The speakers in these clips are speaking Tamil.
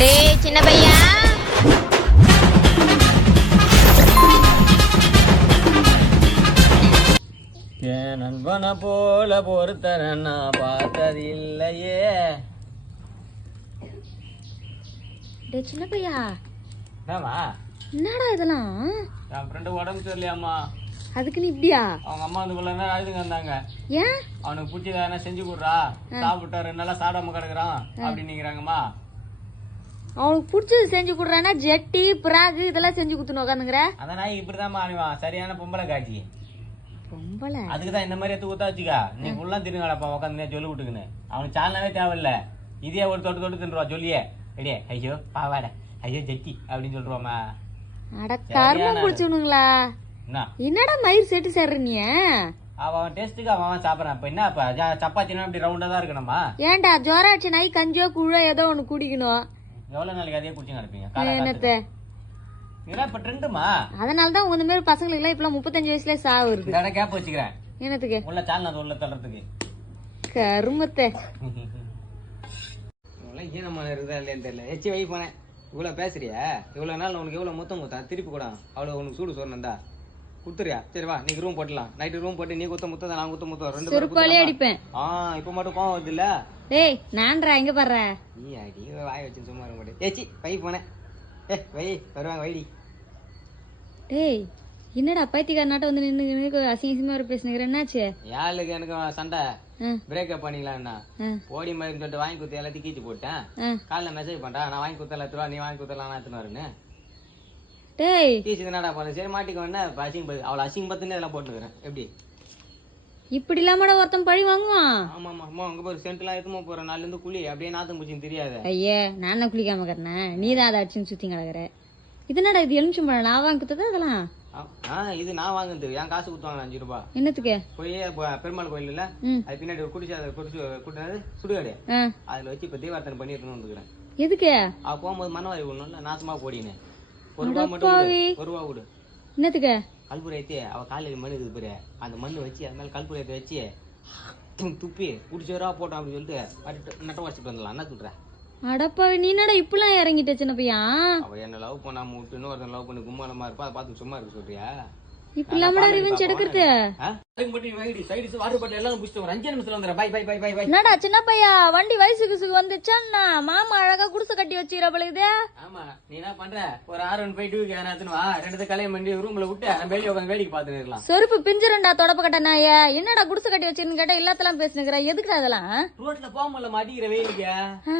டேய் சின்ன பையா, என் நண்பனை போல பொறுத்தன நான் பார்த்தது இல்லையே. டேய் சின்ன பையா, என்னம்மா என்னடா இதெல்லாம்? என் ஃப்ரெண்டு உடம்பு சரியில்லையாம்மா. அதுக்கு நீ இப்படியா? அவங்க அம்மா வந்து இவ்வளோ நேரம் அழுதுங்க வந்தாங்க. ஏன்? அவனுக்கு பிடிச்சத எதனா செஞ்சு கொடுறா, சாப்பிட்டா 2 நாளா சாப்பிடாம கிடக்குறான் அப்படின்னுங்கிறாங்கம்மா. அவனுக்கு பிடிச்சது செஞ்சு கொடுறானா ஜெட்டி பிராகு இதெல்லாம் செஞ்சு கொடுத்துன்னு உட்காந்துங்கிற? அதான் நான் இப்படிதான் அணிவான், சரியான பொம்பளை காட்சி. பொம்பளை அதுக்குதான் இந்த மாதிரி எடுத்து ஊத்தா வச்சுக்கா. நீ ஃபுல்லா திருங்கடப்பா உட்காந்து சொல்லி விட்டுக்குன்னு. அவனுக்கு சாலனாவே தேவையில்ல, இதே ஒரு தொட்டு தொட்டு தின்றுவா சொல்லியே. ரெடியே ஐயோ பாவாட, ஐயோ ஜெட்டி அப்படின்னு சொல்லிடுவாமா. அட கருமம் குடிச்சுனுங்களா? என்னடா மயிர் செட்டு சேர்ற நீ? அவன் டேஸ்ட்டுக்கு அவன் சாப்பிடறான். இப்ப என்ன சப்பாத்தினா அப்படி ரவுண்டா தான் இருக்கணுமா? ஏன்டா ஜோராட்சி நாய் கஞ்சோ குழோ ஏதோ ஒண்ணு குடிக்கணும். எவ்வளவு நாளைக்கு அதே குடிச்சு நடப்பீங்க? என்னத்த இப்ப ட்ரெண்டுமா. அதனாலதான் உங்க மாதிரி பசங்களுக்கு எல்லாம் இப்ப 35 வயசுல சாவு இருக்கு. கேப் வச்சுக்கிறேன். என்னத்துக்கு? உள்ள சால்னா உள்ள தள்ளுறதுக்கு. கருமத்தை ஈனமான இருக்குதா இல்லையான்னு தெரியல. எச்சி வை போனேன். இவ்வளவு பேசுறியா? இவ்வளவு நாள் உனக்கு எவ்வளவு முத்தம் கொடுத்தா திருப்பி கூட அவ்வளவு உனக்கு சூடு சொன்னா குத்துறியா? சரி வா, நீங்க ரூம் போட்டலாம். நைட்டு ரூம் போட்டு நீ குத்த முத்தம் நான் குத்த முத்தம் 2 செருப்பாலே அடிப்பேன். இப்ப மட்டும் கோவம் வருது இல்ல? டேய் நான்டா இங்க பாரு. நீ அடி வாய் வச்சு சும்மா இருக்க மாட்டே. ஏச்சி வை போனேன். வை வருவாங்க வைடி. டேய் என்னடா பைத்தியக்கார நாட்ட வந்து நின்னு அசிங்கமா பேசுனீங்க? என்னாச்சு? யாருக்கு எனக்கு சண்டை பிரேக்கப் பண்ணிக்கலாம்னா ஓடி மாதிரி சொல்லிட்டு வாங்கி குத்து எல்லாத்தையும் கீச்சு போட்டேன். காலைல மெசேஜ் பண்றா, நான் வாங்கி குத்தல எடுத்துருவா, நீ வாங்கி குத்தலாம் நான் எடுத்துன்னு வரேன்னு. டேய் கீச்சு என்னடா பண்ண? சரி மாட்டிக்க வேணா அசிங்க அவளை அசிங்க பத்துன்னு இதெல்லாம் போட்டுக்கிறேன். எப்படி இப்படி இல்லாமட ஒருத்தன் பழி வாங்குவான்? ஆமா ஆமா அம்மா அங்க போய் சென்ட் எல்லாம் எத்துமா போறேன். நாலுல இருந்து குழி அப்படியே நாத்தம் பூச்சின்னு தெரியாது. ஐயே நான் குளிக்காம இருக்கிறேன், நீ தான் அதை அடிச்சுன்னு சுத்தி கிடக்குற. இது என்னடா இது? எலுமிச்சம் பழம் நான் வாங்கி கொடுத்தது அதெல்லாம்? இது நான் வாங்குறது. என் காசு கொடுத்தாங்க 5 ரூபாய். என்னத்துக்கு? போய் பெருமாள் கோயில் இல்ல, அது பின்னாடி ஒரு குடிச்சு அதை குடிச்சு கூட்டினது சுடுகாடு, அதுல வச்சு இப்ப தீவார்த்தனை பண்ணி எடுத்துன்னு வந்துக்கிறேன். எதுக்கு? அவ போகும்போது மனவாரி விடணும்ல, நாசமா போடின்னு 1 ரூபாய் மட்டும் 1 ரூபா விடு. என்னத்துக்கு? கல்புரை ஏத்தி அவ காலையில மண்ணு இருக்குது பாரு, அந்த மண்ணு வச்சு அது மேல கல்புரை ஏற்றி வச்சு துப்பி குடிச்சவரா போட்டோம் அப்படின்னு சொல்லிட்டு நட்ட வச்சுட்டு வந்துடலாம். என்ன சொல்ற? அடப்பாவி நீ என்னடா இப்பெல்லாம் இறங்கிட்ட சின்ன பையன்? அவ என்ன லவ் பண்ணாம விட்டு இன்னொருத்தன் லவ் பண்ணி கும்மாளமா இருப்பா, அதை பார்த்து சும்மா இருக்க சொல்றியா? இப்ப இல்லாமடா ரிவெஞ்ச் எடுக்கிறது. என்னடா சின்ன பையா வண்டி வயசுக்கு வந்துச்சா? மாமா அழகா குடிசை கட்டி வச்சுக்கிற பழகுது. ஆமா நீ என்ன பண்ற? ஒரு 6-1-5 2 கல்யாணம் பண்ணி ரூம்ல விட்டு வெளியே உட்காந்து வேடிக்கை பார்த்துட்டு இருக்கலாம். செருப்பு பிஞ்சிரண்டா தொடப்ப கட்ட நாய. என்னடா குடிசை கட்டி வச்சிருன்னு கேட்டா எல்லாத்தெல்லாம் பேசுனுங்கிற. எதுக்குடா அதெல்லாம்? ரோட்ல போக முடியல மாட்டிக்கிற வெயிலுக்கு.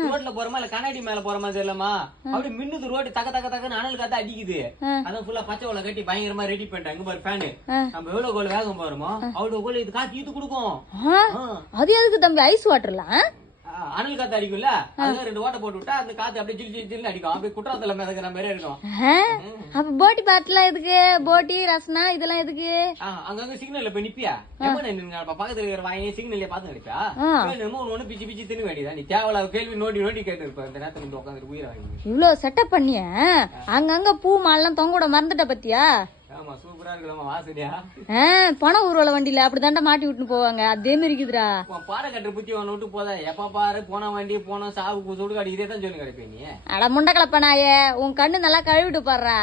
ரோட்ல போறமா இல்ல கண்ணாடி மேல போறமா தெரியலமா, அப்படி மின்னுது ரோடு தக்க தக்க தக்கன்னு அனல் காத்து அடிக்குது. அதான் ஃபுல்லா பச்சை வலை கட்டி பயங்கரமா ரெடி பண்ணிட்டாங்க. இங்க பாரு ஃபேனு, நம்ம எவ்வளவு கோல் வேகம் போறோமோ அவ்வளவு கோல் இது காத்து ஈத்து கொடுக்கும். அது எதுக்கு தம்பி? ஐஸ் வாட்டர்லாம் அனல் காத்து அடிக்கும்ல, அதுல 2 ஓட்டை போட்டு விட்டா அந்த காத்து அப்படியே ஜில் ஜில் ஜில் அடிக்கும். அப்படியே குற்றாலத்துல மிதக்கிற மாதிரி இருக்கும். அப்ப போட்டி பாட்டுலாம் எதுக்கு? போட்டி ரசனா இதெல்லாம் எதுக்கு? அங்கங்க சிக்னல்ல போய் நிப்பியா? பக்கத்துல இருக்கிற வாங்கி சிக்னல்ல பாத்து நினைப்பா. ஒண்ணு பிச்சு பிச்சு தின்னு வேண்டியதான். நீ தேவையில்லாத கேள்வி நோண்டி நோண்டி கேட்டு இருப்ப. இந்த நேரத்துல உட்காந்து உயிரை வாங்கி இவ்வளவு செட்டப் பண்ணிய அங்கங்க பூ மாலாம் தொங்க விட மறந்துட்ட பத்தியா? ஆமா சூப்பரா இருக்குமா வாசனையா? பணம் ஊர்வல வண்டியில அப்படிதாண்டா மாட்டி விட்டுன்னு போவாங்க. அதே மாதிரி இருக்குதுடா. பாறை கட்டுற புத்தி ஒண்ணு விட்டு போதா? எப்ப பாரு போன வண்டி போனோம் சாவு சுடுகாடு இதே தான் சொல்லி கிடைப்பேன் நீ. அட முண்டக்கலப்ப நாய, உன் கண்ணு நல்லா கழுவிட்டு பாடுறா.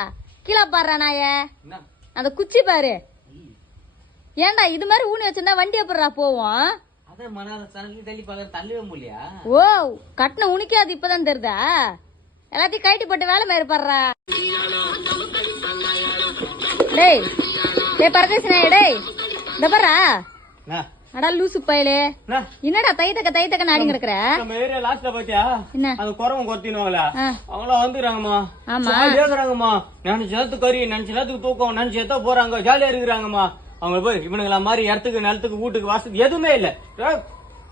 கீழே பாடுறா நாய, அந்த குச்சி பாரு. ஏன்டா இது மாதிரி ஊனி வச்சிருந்தா வண்டி எப்படா போவோம்? அதான் மனால தள்ளி பாக்குற தள்ளவே முடியா? ஓ கட்டின உனக்கே அது இப்பதான் தெரியுதா? எல்லாத்தையும் கைட்டு போட்டு வேலை மாதிரி பாடுறா. டேய் டேய் பரதேசி நாய, டேய் இந்த பாரா. அடா லூசு பயலே, என்னடா தைத்தக்க நாடி கிடக்குற? நம்ம ஏரியா லாஸ்ட்ல பாத்தியா என்ன அது குறவன் கொத்தினுவாங்களா? அவங்கள வந்துறாங்கம்மா. ஆமா கேக்குறாங்கம்மா, நினைச்ச நேரத்துக்கு கறி, நினைச்ச நேரத்துக்கு தூக்கம், நினைச்ச நேரத்தா போறாங்க, ஜாலியா இருக்கிறாங்கம்மா. அவங்க போய் இவனுங்களா மாதிரி இடத்துக்கு நிலத்துக்கு வீட்டுக்கு வாசத்துக்கு எதுவுமே இல்ல,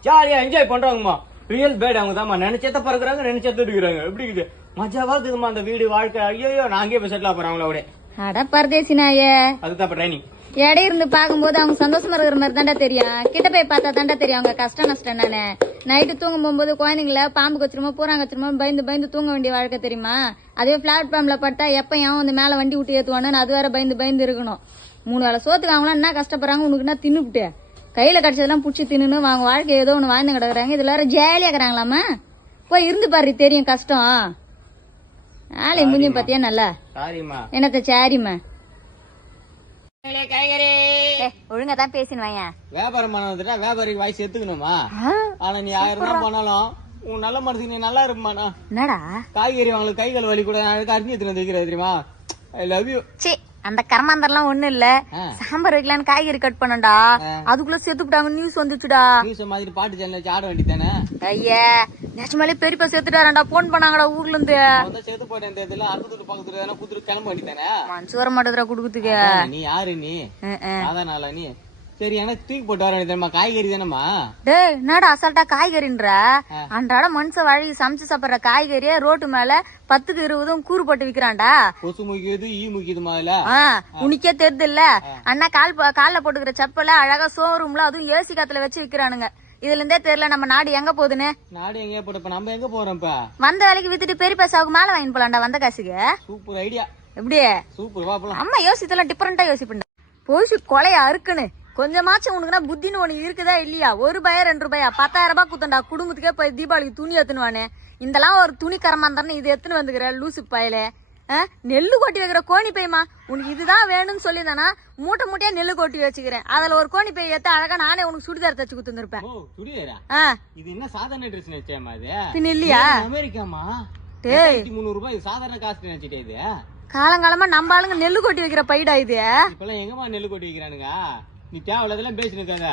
ஜாலியா என்ஜாய் பண்றாங்கம்மா. ரியல் பேட் அவங்க தான். நினைச்சேத்த பறக்குறாங்க, நினைச்சேத்த இருக்கிறாங்க. எப்படி இருக்குது? மஜாவா இருக்குதுமா அந்த வீடு வாழ்க்கை. ஐயோ நான் அங்கேயே போய் செட்டில் ஆகிறேன் அவங்களோட. அட பரதேசி நாய, அதுதான் ட்ரைனிங். எடை இருந்து பாக்கும்போது அவங்க சந்தோஷமா இருக்கிற மாதிரி தாண்டா தெரியும். கிட்ட போய் பார்த்தா தாண்டா தெரியும் அவங்க கஷ்டம் நஷ்டம் நானே. நைட்டு தூங்க போகும்போது குழந்தைங்கள பாம்பு கச்சிருமோ பூராங்க கச்சிருமோ பயந்து பயந்து தூங்க வேண்டிய வாழ்க்கை தெரியுமா? அதே பிளாட்ஃபார்ம்ல பட்டா எப்ப ஏன் வந்து மேல வண்டி விட்டு ஏத்துவானு அது வேற பயந்து பயந்து இருக்கணும். 3 வேளை சோத்துக்கு அவங்களாம் என்ன கஷ்டப்படுறாங்க உனக்கு என்ன தின்னுபிட்டு கையில கிடைச்சதெல்லாம் புடிச்சு தின்னு அவங்க வாழ்க்கை ஏதோ ஒண்ணு வாழ்ந்து கிடக்குறாங்க. இதுல வேற ஜாலியா இருக்கிறாங்களாமா? போய் இருந்து பாரு தெரியும் கஷ்டம். ஆளை முஞ்சி பாத்தியா நல்லா சாரிம்மா. என்னத்த சாரிம்மா காய்கறி ஒழுங்கா தான் பேசினு வாங்க. வியாபாரம் பண்ண வந்துட்டா வியாபாரிக்கு வாய்ஸ் எடுத்துக்கணுமா? ஆனா நீ 1000 ரூபாய் பண்ணாலும் உன் நல்ல மனசுக்கு நீ நல்லா இருப்பானா? என்னடா காய்கறி அவங்களுக்கு கைகள் வலி கூட அரிஞ்சு எடுத்துட்டு வந்துக்கிறது தெரியுமா? I love you. சி அந்த கர்மாந்தரெல்லாம் ஒண்ணு இல்ல. சாம்பார் வைக்கலான்னு காய்கறி கட் பண்ணண்டா, அதுக்குள்ள செத்துட்டாங்க நியூஸ் வந்துச்சுடா. நியூஸ் மாதிரி பாட்டு சேனல் வச்சு ஆட வேண்டியதானே? ஐயா நிஜமாலே பெரியப்பா செத்துட்டாரண்டா, போன் பண்ணாங்கடா ஊர்ல இருந்து. சேர்த்து போட்டேன் தேர்தல அறுபது பக்கத்துல குடுத்துட்டு கிளம்ப வேண்டியதானே? மனசு வர மாட்டேதுடா குடுக்குறதுக்கு. நீ யாரு நீ? அதானால நீ சரி எனக்கு தூக்கி போட்டு வர வேண்டியதுமா? காய்கறி தானேமா? டேய் என்னடா அசால்ட்டா காய்கறின்ற? அன்றாட மனுஷன் வழி சமைச்சு சாப்பிடுற காய்கறிய ரோட்டு மேல 10க்கு 20 கூறு போட்டு விக்கிறான்டா. கொசு முக்கியது ஈ முக்கியதுமா? இல்ல உனக்கே தெரியுது இல்ல அண்ணா கால்ல போட்டுக்கிற செப்பல அழகா ஷோரூம்ல அதுவும் ஏசி காத்துல வச்சு விக்கிறானுங்க. இதுல இருந்தே தெரியல நம்ம நாடு எங்க போகுதுன்னு. நாடு எங்க போட நம்ம எங்க போறோம்? இப்ப வந்த வேலைக்கு வித்துட்டு பெரிய பைசாவுக்கு மேல வாங்கி போலாம்டா வந்த காசுக்கு. Super idea. எப்படி சூப்பர் வா போலாம். அம்மா யோசித்தெல்லாம் டிஃபரெண்டா யோசிப்பேன். போச்சு கொலையா இருக்குன்னு கொஞ்சமாச்சும் உனக்குன்னா புத்தின்னு உனக்கு இருக்குதா இல்லையா? ₹1 ₹2 10,000 ரூபாய் குத்தண்டா குடும்பத்துக்கே போய் தீபாவளிக்கு துணி எத்துனுவானே. இந்தெல்லாம் ஒரு துணி கரமாந்தானே இது எத்துன்னு வந்துக்கிற லூசு பயலே. நெல்லு கொட்டி வைக்கிற கோணி பையமா உனக்கு இதுதான் வேணும்னு சொல்லிதானா மூட்டை மூட்டையா நெல்லு கொட்டி வச்சுக்கிறேன். அதுல ஒரு கோணி பை ஏத்த அழகா நானே உனக்கு சுடிதார் தச்சு குத்துருப்பேன். இது என்ன சாதாரண ட்ரெஸ் நினைச்சேமா? இது பின்ன இல்லையா? அமெரிக்காமா? டேய் 300 ரூபாய் சாதாரண காசு நினைச்சிட்டே? இது காலங்காலமா நம்ம ஆளுங்க நெல்லு கொட்டி வைக்கிற பைடா இது. இப்பெல்லாம் எங்கம்மா நெல்லு கொட்டி வைக்கிறானுங்க? நீ தேவையில்லதெல்லாம் பேசினுக்காங்க.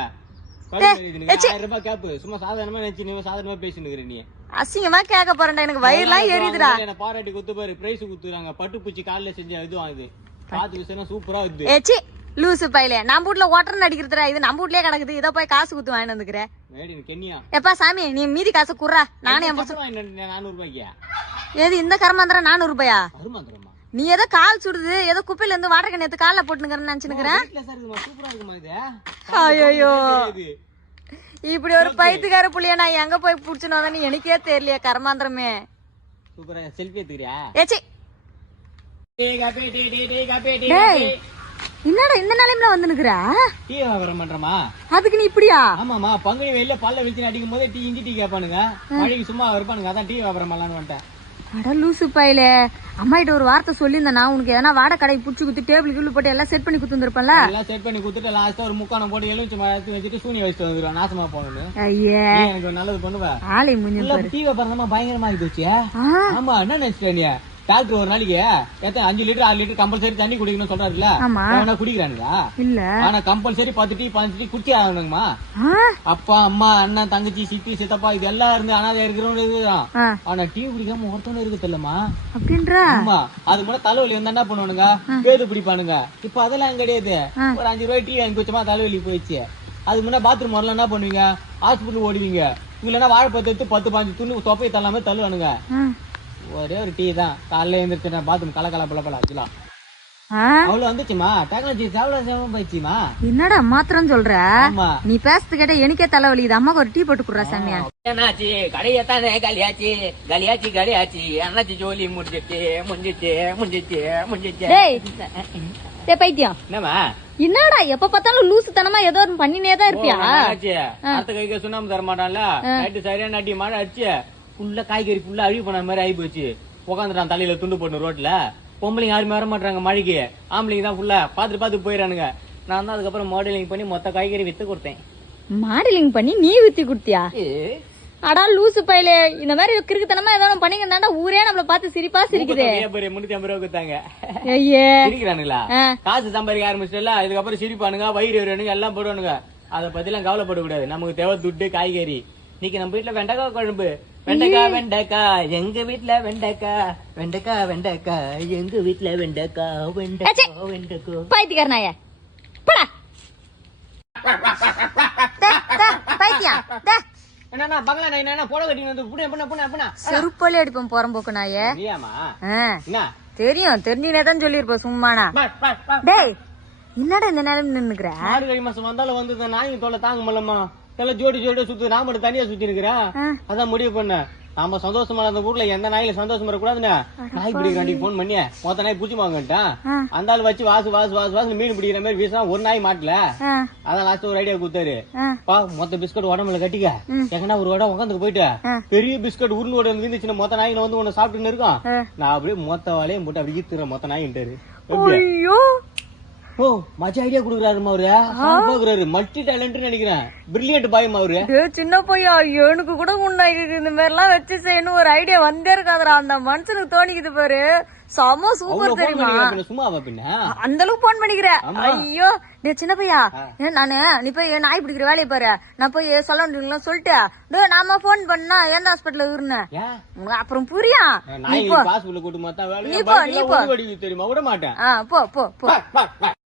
1000 ரூபாய் கேப்பு சும்மா சாதாரணமா நினைச்சு நீ சாதாரணமா பேசினுக்கிற. நீ அசிங்கமா கேட்க போறேன்டா, எனக்கு வயிறுலாம் எரியுதுடா. என்ன பாராட்டி குத்து பாரு, பிரைஸ் குத்துறாங்க. பட்டுப்பூச்சி காலைல செஞ்ச இது வாங்குது. பாத்து விஷயம் சூப்பரா இது. ஏச்சி லூசு பையலே, நம்ம வீட்ல ஓட்டர் அடிக்கிறதுடா, இது நம்ம வீட்லயே கிடக்குது. இதை போய் காசு குத்து வாங்கிட்டு வந்துக்கிறேன். கென்யா எப்பா சாமி நீ மீதி காசு குடுறா, நானே 400 ரூபாய்க்கு. ஏது இந்த கரமாந்திரம் 400 ரூபாயா? கருமாந்திரமா? நீ ஏதோ கால் சுடுது ஏதோ குப்பையில இருந்து வாடகை நேத்து கால்ல போட்டுனுக்கிறேன்னு நினைச்சுக்கிறேன். ஐயோ இப்படி ஒரு பைத்துக்கார புள்ளிய நான் எங்க போய் புடிச்சுன்னு வந்தேன்னு எனக்கே தெரியலையே கர்மாந்திரமே. சூப்பரா செல்ஃபி எடுத்துக்கிறியா? ஏச்சி என்னடா இந்த நிலைமையில வந்து நிக்கிற? டீ வியாபாரம் பண்றமா? அதுக்கு நீ இப்படியா? ஆமாமா, பங்குனி வெயில பல்ல விழிச்சு அடிக்கும் போது டீ இஞ்சி டீ கேட்பானுங்க. மழைக்கு சும்மா இருப்பானுங்க, அதான் டீ வியாபாரம் பண்ணலான்னு வந்துட்டேன். அட லூசு பையில, அம்மா கிட்ட ஒரு வார்த்தை சொல்லியிருந்தேனா உனக்கு எதனா வாடகை கடை புடிச்சு குத்து டேபிள் கீழ் போட்டு எல்லாம் செட் பண்ணி குத்துருப்பல. எல்லாம் செட் பண்ணி குத்துட்டு லாஸ்டா ஒரு முக்கானம் போட்டு எலுமிச்சை மரத்து வச்சுட்டு சூனி வச்சுட்டு வந்துருவேன். நாசமா போகணும்னு. ஐயே எனக்கு நல்லது பண்ணுவேன். ஆளை முன்ன டீ வியாபாரம் பயங்கரமா ஆகிடுச்சு. ஆமா என்ன நினைச்சிட்டே நீ? டாக்டர் ஒரு நாளைக்கு 5 லிட்டர் 6 லிட்டர் கம்பல்சரி தண்ணி குடிக்கணும்னு சொல்றாருல்ல, குடிக்கிறானுங்களா? இல்ல. ஆனா கம்பல்சரி 10 டீ 15 டீ குடிச்சே ஆகணுங்கம்மா. அப்பா அம்மா அண்ணன் தங்கச்சி சித்தி சித்தப்பா இது எல்லாம் இருந்து அனாதை இருக்கிறவங்க. ஆனா டீ குடிக்காம ஒருத்தவங்க இருக்கு தெரியலமா? ஆமா, அது கூட தலைவலி வந்து என்ன பண்ணுவானுங்க, பேரு பிடிப்பானுங்க. இப்ப அதெல்லாம் கிடையாது. ஒரு 5 ரூபாய் டீ வாங்கி குச்சமா தலைவலி போயிடுச்சு. அதுக்கு முன்னாடி பாத்ரூம் வரலாம் என்ன பண்ணுவீங்க? ஹாஸ்பிட்டல் ஓடுவீங்க. இல்லன்னா வாழைப்பத்து எடுத்து 10 15 துணி தொப்பையை தள்ளாம தள்ளுவானுங்க. ஒரே ஒரு டீ தான் காலைல எழுந்திரிச்சு பாத்ரூம் கலக்கலா பலப்பலா வச்சுலாம். அவ்வளவு வந்துச்சுமா, டெக்னாலஜி எவ்வளவு போயிடுச்சுமா. என்னடா மாத்திரம் சொல்ற? நீ பேசுறது கேட்ட எனக்கே தலைவலி. இது அம்மாக்கு ஒரு டீ போட்டு குடுறா சாமியா. என்னாச்சு? கடையத்தானே கலியாச்சு கலியாச்சு கலியாச்சு அண்ணாச்சி ஜோலி முடிஞ்சிச்சு முடிஞ்சிச்சு முடிஞ்சிச்சு முடிஞ்சிச்சு. பைத்தியம் என்னமா? என்னடா எப்ப பார்த்தாலும் லூசு தனமா ஏதோ பண்ணினேதான் இருப்பியா? அடுத்த கைக்கு சுண்ணாம்பு தர மாட்டான்ல. நைட்டு சரியா நட்டி மழை அடிச்சு ஃபுல்லா காய்கறி ஃபுல்லா அழிவு பண்ண மாதிரி ஆகி போச்சு. உட்காந்துட்டான் தலையில துண்டு போட்டு ரோட்ல. பொம்பளைங்க யாருமே வர மாட்டாங்க மழைக்கு. ஆம்பளைங்க தான் ஃபுல்லா பாத்து போயிடானுங்க. நான் தான் அதுக்கப்புறம் மாடலிங் பண்ணி மொத்த காய்கறி வித்து கொடுத்தேன். மாடலிங் பண்ணி நீ வித்து கொடுத்தியா? அடா லூசு பையலே, இந்த மாதிரி கிறுக்குத்தனமா ஏதாவது பண்ணிக்கிறதா ஊரே நம்மள பார்த்து சிரிப்பா சிரிக்குது. 350 ரூபா கொடுத்தாங்க. சிரிக்கிறானுங்களா? காசு சம்பாதிக்க ஆரம்பிச்சிட்டல, இதுக்கப்புறம் சிரிப்பானுங்க, வயிறு வருவானுங்க, எல்லாம் போடுவானுங்க. அதை பத்தி எல்லாம் கவலைப்படக்கூடாது. நமக்கு தேவை துட்டு காய்கறி. இன்னைக்கு நம்ம வீட்டுல வெண்டைக்காய் குழம்பு. வெண்டைக்காய் வெண்டைக்காய் எங்க வீட்டுல வெண்டைக்காய் வெண்டைக்காய் வெண்டைக்காய் எங்க வீட்டுல வெண்டைக்காய் வெண்டைக்காய் வெண்டைக்காய். பைத்தியக்காரனாய போடா. என்ன பங்களா என்ன போட கட்டி வந்து செருப்பாலே அடிப்போம் போறம்போக்கு நாயே. தெரியும் தெரிஞ்சுனேதான் சொல்லிருப்போம் சும்மானா. டேய் என்னடா இந்த நேரம் நின்னுக்குற? 6 மாசம் வந்தாலும் வந்து நாய் தொலை தாங்க முடியலமா. எல்லாம் ஜோடி ஜோடி சுத்து நான் மட்டும் தனியா சுத்தி இருக்கிறேன். அதான் முடிவு பண்ணேன், நாம சந்தோஷமா அந்த ஊர்ல எந்த நாயில சந்தோஷமா இருக்கக்கூடாதுன்னு நாய் பிடிக்கிறாண்டி போன் பண்ணி மொத்த நாய் பிடிச்சி வாங்கட்டான். அந்த ஆள் வச்சு வாசு வாசு வாசு வாசு மீன் பிடிக்கிற மாதிரி வீசினா ஒரு நாய் மாட்டல. அதான் லாஸ்ட் ஒரு ஐடியா கொடுத்தாரு, பா மொத்த பிஸ்கட் உடம்புல கட்டிக்க, எங்கன்னா ஒரு இடம் உட்காந்துக்கு போயிட்டு பெரிய பிஸ்கட் உருண்டு உடம்பு இருந்துச்சுன்னா மொத்த நாயில வந்து உன்னை சாப்பிட்டுன்னு இருக்கோம். நான் அப்படியே மொத்த வாழையும் போட்டு அப்படி ஈத்துறேன் மொத்த நாயின்ட்டாரு. ஓ மச்ச ஐடியா குடுக்குறாருமா அவரு, பாக்குறாரு மல்டி டேலண்ட் நினைக்கிறேன், பிரில்லியன்ட் பாயம் அவரு. சின்ன பையா எனக்கு கூட முன்னாடி இந்த மாதிரி எல்லாம் வச்சு செய்யணும் ஒரு ஐடியா வந்தே இருக்காதுரா, அந்த மனுஷனுக்கு தோணிக்குது பாரு, செம சூப்பர் தெரியுமா. சும்மாவா பின்ன அந்த அளவுக்கு போன் பண்ணிக்கிறேன். ஐயோ டே சின்ன பையா, நானு நீ போய் நாய் பிடிக்கிற வேலையை பாரு, நான் போய் சொல்ல முடியுங்களா சொல்லிட்டு நாம போன் பண்ணா எந்த ஹாஸ்பிட்டல் இருந்தேன் அப்புறம் புரியா. தெரியுமா விட மாட்டேன். போ போ போ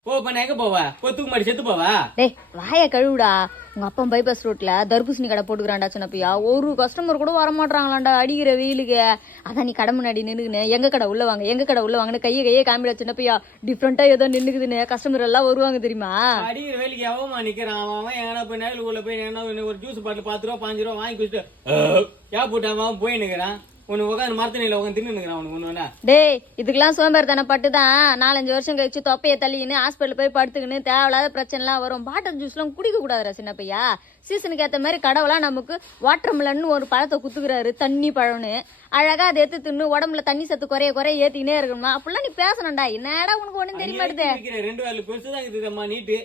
போ பண்ண எங்க போவ, தூக்கு மாடி செத்து போவ. டேய் வாய கழுவுடா, உங்க அப்பா பைபாஸ் ரோட்ல தர்பூசணி கடை போட்டுக்கிறான்டா சின்ன பையா, ஒரு கஸ்டமர் கூட வர மாட்டாங்களாண்டா அடிக்கிற வெயிலுக்கு. அதான் நீ கடை முன்னாடி நின்னுக்குன்னு எங்க கடை உள்ள வாங்க எங்க கடை உள்ள வாங்கன்னு கையை காமிடா சின்ன பையா, டிஃப்ரெண்டா ஏதோ நின்னுக்குதுன்னு கஸ்டமர் எல்லாம் வருவாங்க தெரியுமா. அடிக்கிற வேலைக்கு எவமா நிக்கிறான், அவன் எங்கன்னா போய் நேரில் உள்ள போய் ஒரு ஜூஸ் பாட்டில் 10 ரூபா 5 ரூபா வாங்கி குடிச்சிட்டு போட்டு அவன் போய் நிக்கிறான். உனக்கு உட்காந்து மரத்தனையில உட்காந்து தின்னு அவனுக்கு. டேய் இதுக்கெல்லாம் சோம்பேறித்தனை பட்டுதான் 4-5 வருஷம் கழிச்சு தொப்பையை தள்ளின்னு ஹாஸ்பிட்டல் போய் படுத்துக்கின்னு தேவையில்லாத பிரச்சனை எல்லாம் வரும். பாட்டில் ஜூஸ் எல்லாம் குடிக்க கூடாதுரா சின்ன பையா. சீசனுக்கு ஏத்த மாதிரி கடவுளா நமக்கு வாட்டர் மெலன்னு ஒரு பழத்தை குத்துக்கிறாரு, தண்ணி பழம்னு. அழகா அதை எடுத்து தின்னு உடம்புல தண்ணி சத்து குறைய ஏத்தினே இருக்கணுமா. அப்படிலாம் நீ பேசணும்டா, என்னடா உனக்கு ஒண்ணும் தெரிய மாட்டேது. 2 வேலை பெருசுதான் இதுமா நீட்டு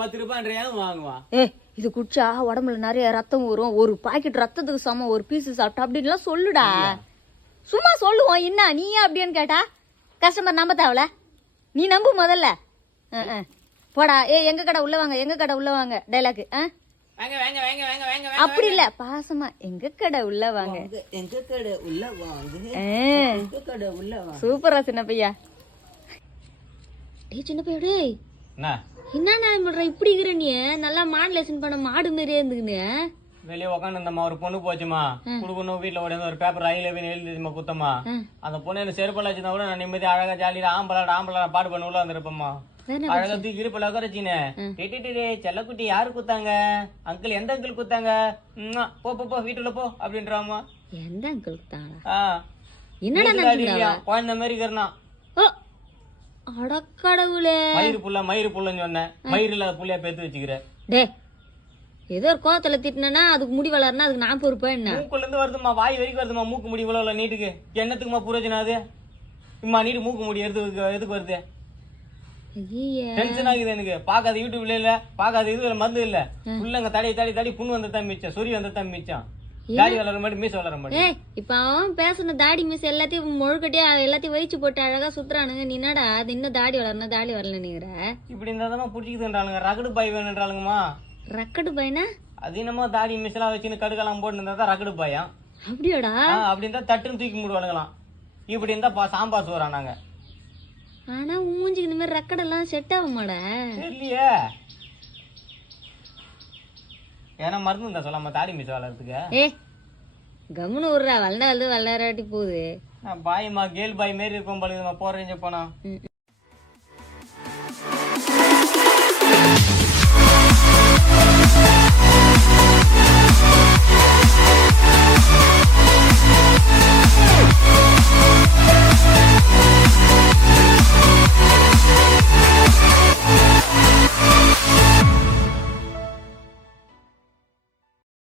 10 ரூபாய் வாங்குவான். இது குடிச்சா உடம்புல நிறைய ரத்தம் வரும், ஒரு பாக்கெட் ரத்தத்துக்கு சமம் ஒரு பீஸ் சாப்பிட்டா அப்படின்லாம் சொல்லுடா. சும்மா சொல்லுவோம், என்ன நீ அப்படின்னு கேட்டா கஸ்டமர் நம்ப தேவல, நீ நம்பு முதல்ல. போடா எங்க கடை உள்ள வாங்க எங்க கடை உள்ள வாங்க டைலாக். அப்படி இல்ல பாசமா எங்க கடை உள்ள வாங்க எங்க கடை உள்ள வாங்க எங்க கடை உள்ள வாங்க. சூப்பரா சின்ன பையா. டேய் சின்ன பையா டேய் என்ன பண்ற இப்படி இருக்கிற நீ, நல்லா மாடுலேஷன் பண்ண மாடு மாதிரியே இருந்துக்குன்னு வெளியே உட்காந்து இருந்தம்மா, ஒரு பொண்ணு போச்சுமா குடுக்கணும் வீட்டுல உடனே ஒரு பேப்பர் ஐலவின்னு எழுதிமா குத்தம்மா. அந்த பொண்ணு என்ன செருப்பல வச்சுனா கூட நான் நிம்மதி அழகா ஜாலியா ஆம்பளா பாடு பண்ண உள்ள வந்திருப்போம்மா. அழகா தூக்கி இருப்பல உட்காரச்சின்னு செல்லக்குட்டி யாரு குத்தாங்க அங்கிள், எந்த அங்கிள் குத்தாங்க, போ போ போ வீட்டுல போ அப்படின்றாமா. எந்த அங்கிள் குத்தாங்க என்னடா குழந்தை மாதிரி இருக்கிறனா. அடக்கடவுளே மயிறு புள்ளன்னு சொன்னேன், மயிறு இல்லாத புள்ளையா பேத்து வச்சுக்கிற. டே ஏதோ ஒரு கோவத்துல திட்டினா அதுக்கு முடி வளர்னா அதுக்கு நான் பொறுப்பா என்ன. மூக்குல இருந்து வருதுமா, வாய் வரைக்கும் வருதுமா, மூக்கு முடி இவ்வளவு நீட்டுக்கு என்னத்துக்குமா புரோஜனம் அது. இம்மா நீட்டு மூக்கு முடி எதுக்கு வருது, டென்ஷன் ஆகுது எனக்கு. பாக்காத யூடியூப்ல இல்ல, பாக்காத இதுல மருந்து இல்ல, புள்ளங்க தடி புண்ணு வந்த தான் மிச்சம், சொறி வந்த தான் மிச்சம், தாடி வளர மாதிரி மீச வளர மாதிரி. இப்ப அவன் பேசுன தாடி மீச எல்லாத்தையும் முழுக்கட்டியா எல்லாத்தையும் வயிச்சு போட்டு அழகா சுத்துறானுங்க, நீ என்னடா அது இன்னும் தாடி வளரணும் தாடி வரல நீங்கிற. இப்படி இருந்தாதான் புடிச்சுக்குதுன்றாளுங்க, ரகடு பாய் வேணுன்றாளுங்கம்மா. ரக்கடு பாய்னா அது என்னமோ தாடி மிஸ்லாம் வச்சுன்னு கடுக்கெல்லாம் போட்டு இருந்தா ரகடு பாயம். அப்படியாடா? அப்படி இருந்தா தட்டுன்னு தூக்கி மூடுவாளுங்களாம், இப்படி இருந்தா சாம்பார் சோறானாங்க. ஆனா மூஞ்சிக்கு இந்த மாதிரி ரக்கடெல்லாம் செட் ஆக மாடா இல்லையே. ஏன்னா மருந்து இருந்தா சொல்லாம தாடி மிஸ் வளர்றதுக்கு. கம்முன்னு விடுறா, வளர்ந்தா வளராட்டி போகுது. பாய்மா கேர்ள் பாய் மாரி இருக்கும் போல போறேன் போனா.